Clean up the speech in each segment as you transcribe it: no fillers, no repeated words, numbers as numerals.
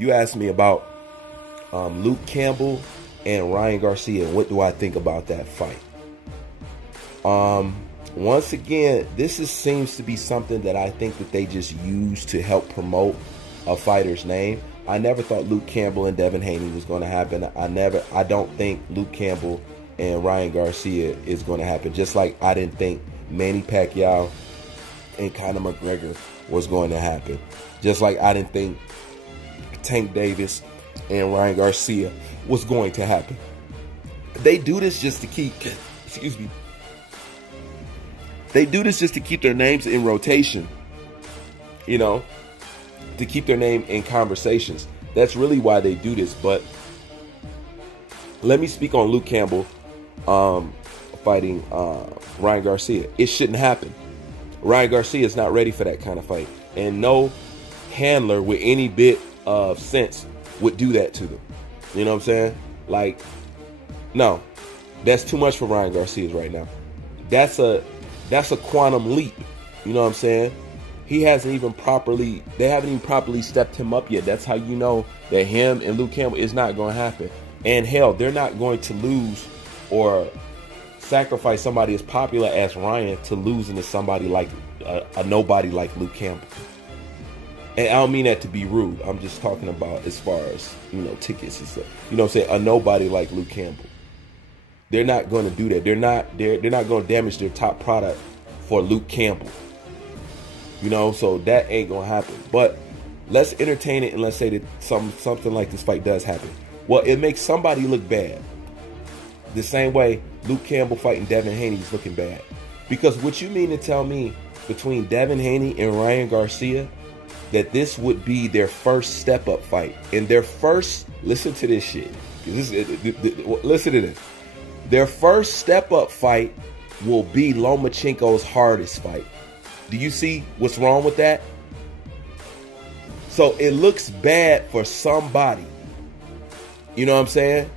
You asked me about Luke Campbell and Ryan Garcia. What do I think about that fight? Once again, seems to be something that I think that they just use to help promote a fighter's name. I never thought Luke Campbell and Devin Haney was going to happen. I don't think Luke Campbell and Ryan Garcia is going to happen. Just like I didn't think Manny Pacquiao and Conor McGregor was going to happen. Just like I didn't think Tank Davis and Ryan Garcia was going to happen. They do this just to keep, excuse me, they do this just to keep their names in rotation, you know, to keep their name in conversations. That's really why they do this. But let me speak on Luke Campbell fighting Ryan Garcia. It shouldn't happen. Ryan Garcia is not ready for that kind of fight. And no handler with any bit of sense would do that to them. You know what I'm saying? Like, no. That's too much for Ryan Garcia right now. That's a quantum leap. You know what I'm saying? They haven't even properly stepped him up yet. That's how you know that him and Luke Campbell is not going to happen. And hell, they're not going to lose or sacrifice somebody as popular as Ryan to losing to somebody like a nobody like Luke Campbell. And I don't mean that to be rude. I'm just talking about as far as, you know, tickets and stuff. You know what I'm saying? A nobody like Luke Campbell. They're not going to do that. They're not going to damage their top product for Luke Campbell. You know, so that ain't going to happen. But let's entertain it and let's say that something like this fight does happen. Well, it makes somebody look bad. The same way Luke Campbell fighting Devin Haney is looking bad. Because what you mean to tell me between Devin Haney and Ryan Garcia that this would be their first step-up fight? And their first, listen to this shit. Listen to this. Their first step-up fight will be Lomachenko's hardest fight. Do you see what's wrong with that? So it looks bad for somebody. You know what I'm saying?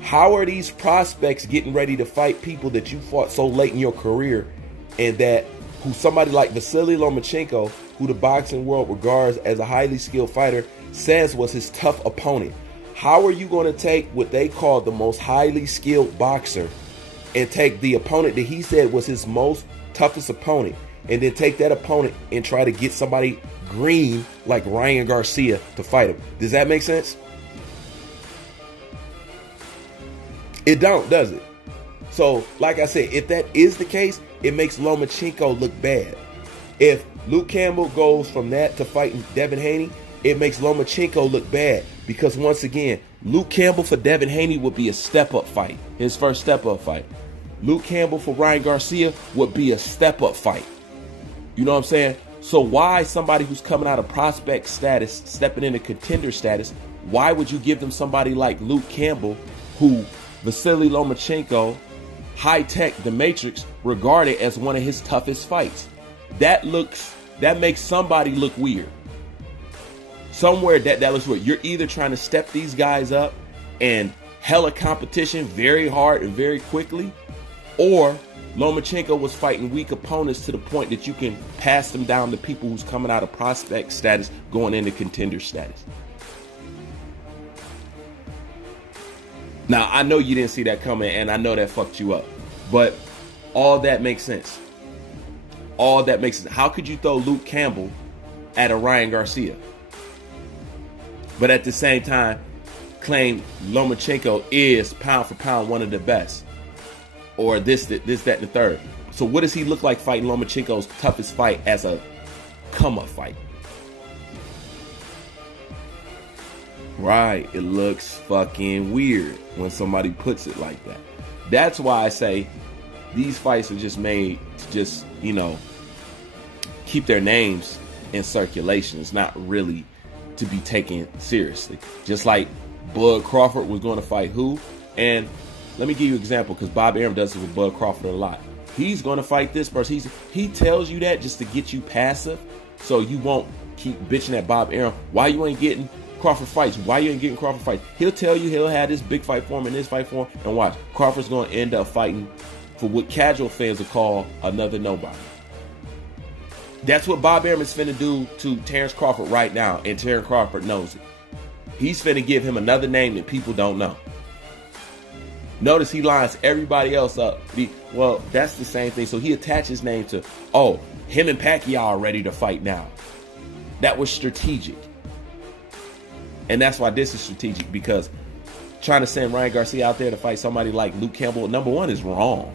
How are these prospects getting ready to fight people that you fought so late in your career, and that who somebody like Vasily Lomachenko, who the boxing world regards as a highly skilled fighter, says was his tough opponent? How are you going to take what they call the most highly skilled boxer and take the opponent that he said was his most toughest opponent, and then take that opponent and try to get somebody green like Ryan Garcia to fight him? Does that make sense? It don't, does it? So, like I said, if that is the case, it makes Lomachenko look bad. If Luke Campbell goes from that to fighting Devin Haney, it makes Lomachenko look bad. Because once again, Luke Campbell for Devin Haney would be a step-up fight. His first step-up fight. Luke Campbell for Ryan Garcia would be a step-up fight. You know what I'm saying? So why somebody who's coming out of prospect status, stepping into contender status, why would you give them somebody like Luke Campbell, who Vasily Lomachenko, high-tech, the Matrix, regarded as one of his toughest fights? That makes somebody look weird. Somewhere that looks weird. You're either trying to step these guys up and hella competition very hard and very quickly, or Lomachenko was fighting weak opponents to the point that you can pass them down to people who's coming out of prospect status going into contender status. Now, I know you didn't see that coming, and I know that fucked you up. But all that makes sense. All that makes sense. How could you throw Luke Campbell at a Ryan Garcia, but at the same time claim Lomachenko is pound for pound one of the best? Or this, that, and the third. So what does he look like fighting Lomachenko's toughest fight as a come-up fight? Right, it looks fucking weird when somebody puts it like that. That's why I say these fights are just made to just, you know, keep their names in circulation. It's not really to be taken seriously. Just like Bud Crawford was going to fight who? And let me give you an example, because Bob Arum does it with Bud Crawford a lot. He's going to fight this person. He tells you that just to get you passive, so you won't keep bitching at Bob Arum. Why you ain't getting Crawford fights? Why you ain't getting Crawford fights? He'll tell you he'll have this big fight for him and this fight for him, and watch, Crawford's going to end up fighting for what casual fans would call another nobody. That's what Bob Arum is finna do to Terrence Crawford right now, and Terrence Crawford knows it. He's finna give him another name that people don't know. Notice he lines everybody else up. Well, that's the same thing. So he attached his name to, oh, him and Pacquiao are ready to fight now. That was strategic. And that's why this is strategic, because trying to send Ryan Garcia out there to fight somebody like Luke Campbell, number one, is wrong.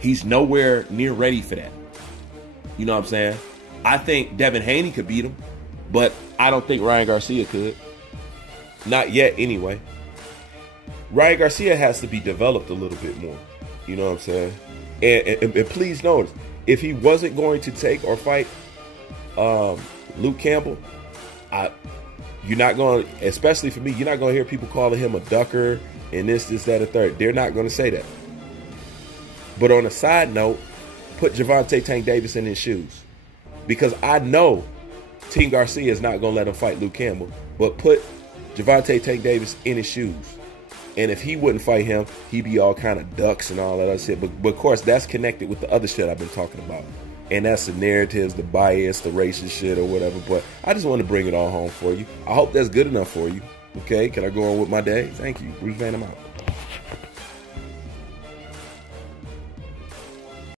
He's nowhere near ready for that. You know what I'm saying? I think Devin Haney could beat him, but I don't think Ryan Garcia could. Not yet, anyway. Ryan Garcia has to be developed a little bit more. You know what I'm saying? And please notice, if he wasn't going to take or fight Luke Campbell, you're not going to, especially for me, you're not going to hear people calling him a ducker and this, that, and third. They're not going to say that. But on a side note, put Gervonta Tank Davis in his shoes. Because I know Team Garcia is not going to let him fight Luke Campbell. But put Gervonta Tank Davis in his shoes. And if he wouldn't fight him, he'd be all kind of ducks and all that other shit. But of course, that's connected with the other shit I've been talking about. And that's the narratives, the bias, the racist shit or whatever. But I just want to bring it all home for you. I hope that's good enough for you. Okay, can I go on with my day? Thank you. Bruce Van, I'm out.